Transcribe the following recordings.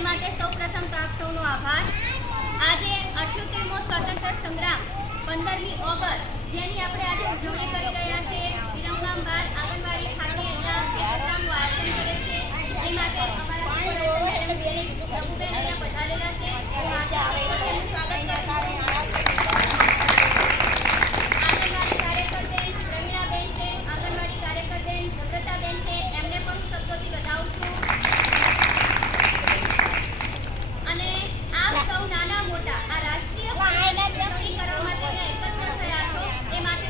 એ માટે સૌપ્રથમ તો આપ સૌનો આભાર. આજે અઠ્યોતેરમો સ્વાતંત્ર્ય સંગ્રામ પંદરમી ઓગસ્ટ, જેની આપણે આજે ઉજવણી કરી રહ્યા છીએ. વિરમગામ બાર આંગણવાડી ખાતે અહીંયા એક આયોજન કરે છે. એ માટે અમારા મેડમ શ્રી પ્રભુબેન અહીંયા પધારેલા છે હું આજે તેમનું સ્વાગત કરું છું આંગણવાડી કાર્યકરબેન પ્રવીણાબેન છે આંગણવાડી કાર્યકરબેન નમ્રતાબેન છે એમને પણ હું શબ્દોથી વધાવું છું અને આપ સૌ નાના મોટા આ રાષ્ટ્રીય પર્વની ઉજવણી કરવા માટે અહીંયા એકત્ર થયા છો એ માટે તમારા સૌનું પણ હું સ્વાગત કરું છું આજ રોજ આપણને આઝાદી મળી હતી મધ્યરાત્રિએ આઝાદી આપણને મળી હતી એ સૌને ખબર હશે આપણો દેશ આજે આઝાદ થયા અને અઠ્યોતેરમો સ્વતંત્ર સંગ્રામ આજે આપણે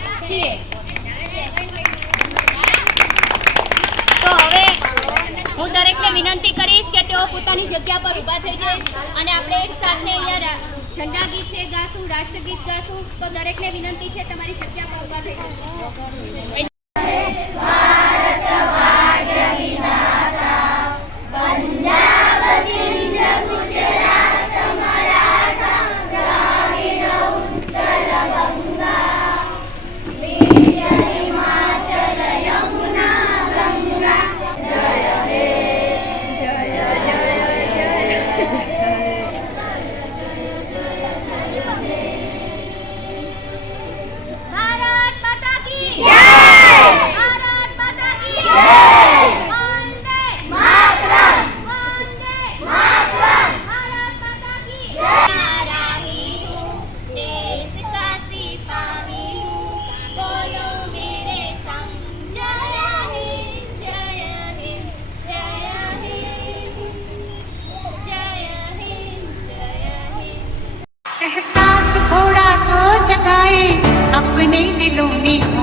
છીએ તો હવે હું દરેકને વિનંતી કરીશ કે તેઓ પોતાની જગ્યા પર ઊભા થઈ જાય અને આપણે એક સાથે અહીંયા ઝંડા ગીત છે ગાશું, રાષ્ટ્રગીત ગાશું. તો દરેકને વિનંતી છે તમારી જગ્યા પર ઊભા થઈ જશો. Yeah. एहसास थोड़ा तो जगाए अपने दिलों में